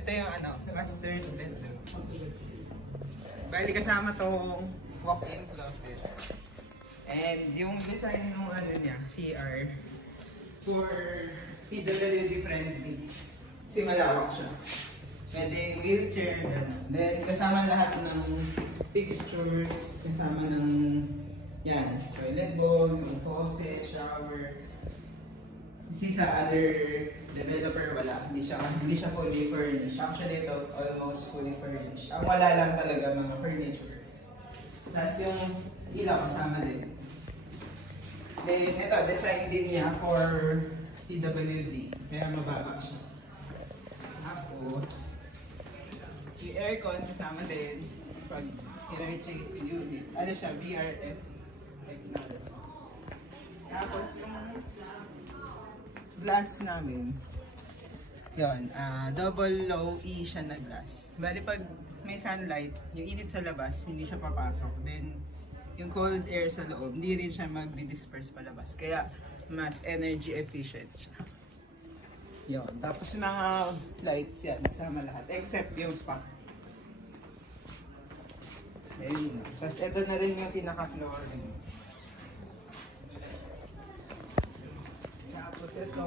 Ito yung ano, master's bedroom. Bali kasama tong walk-in closet. And yung design ng ano niya, CR, for PWD friendly. Kasi malawak siya. Pwede wheelchair, then kasama lahat ng fixtures, kasama ng yan, toilet bowl, faucet, shower. Kasi sa other developer wala, hindi siya fully furnished. Actually ito almost fully furnished. Ang wala lang talaga mga furniture. Tapos yung ilaw kasama din. Then ito, design din niya for PWD, kaya mababa siya. Tapos yung aircon kasama din pag i-chase yung unit. Ano siya, VRF technology. Tapos yung glass namin, yun, double low E siya na glass. Bali pag may sunlight, yung init sa labas, hindi siya papasok. Then yung cold air sa loob, hindi rin siya magdi-disperse palabas. Kaya mas energy efficient siya. Yun. Tapos yung mga lights yan, kasama lahat. Except yung spot. Ayun. Tapos ito na rin yung pinaka-flooring. Tapos ito,